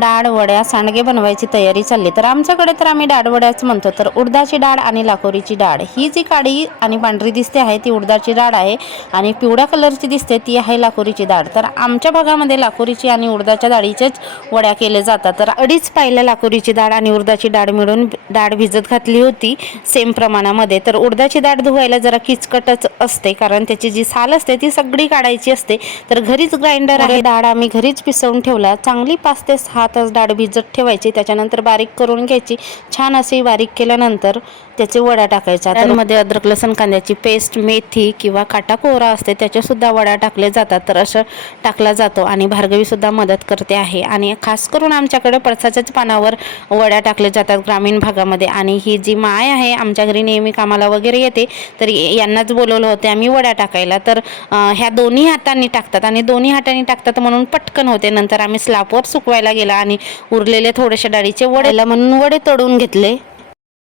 डाळ वड्या सांडगे बनवायची तयारी चालली। तर आमच्याकडे तर आम्ही डाळ वड्याच म्हणतो। तर उडदाची डाळ आणि लाकोरीची डाळ, ही जी काळी आणि पांढरी दिसते आहे ती उडदाची डाळ आहे आणि पिवळ्या कलरची दिसते ती आहे लाकोरीची डाळ। तर आमच्या भागामध्ये लाकोरीची आणि उडदाच्या डाळीचेच वड्या केले जातात। तर अडीच पायल्या लाकोरीची डाळ आणि उडदाची डाळ मिळून डाळ भिजत घातली होती सेम प्रमाणामध्ये। तर उडदाची डाळ धुवायला जरा किचकटच असते, कारण त्याची जी साल असते ती सगळी काढायची असते। तर घरीच ग्राइंडर आहे, डाळ आम्ही घरीच पिसवून ठेवला। चांगली 5 ते 6 तास डाळ भिजत ठेवायची, त्याच्यानंतर बारीक करून घ्यायची। छान अशी बारीक केल्यानंतर त्याचे वड्या टाकायच्या। त्यामध्ये अद्रक लसूण कांद्याची पेस्ट, मेथी किंवा काटा कोहरा असते त्याच्या सुद्धा वड्या टाकले जातात। तर असं टाकला जातो आणि भार्गवी सुद्धा मदत करते आहे। आणि खास करून आमच्याकडे पळसाच्याच पानावर वड्या टाकले जातात ग्रामीण भागामध्ये। आणि ही जी माय आहे आमच्या घरी नेहमी कामाला वगैरे येते, तर यांनाच बोलवलं होते आम्ही वड्या टाकायला। तर ह्या दोन्ही हातांनी टाकतात आणि दोन्ही हातांनी टाकतात म्हणून पटकन होते। नंतर आम्ही स्लॅपवर सुकवायला गेला आणि उरलेले थोडेसे डाळीचे वडे म्हणून वडे तळून घेतले।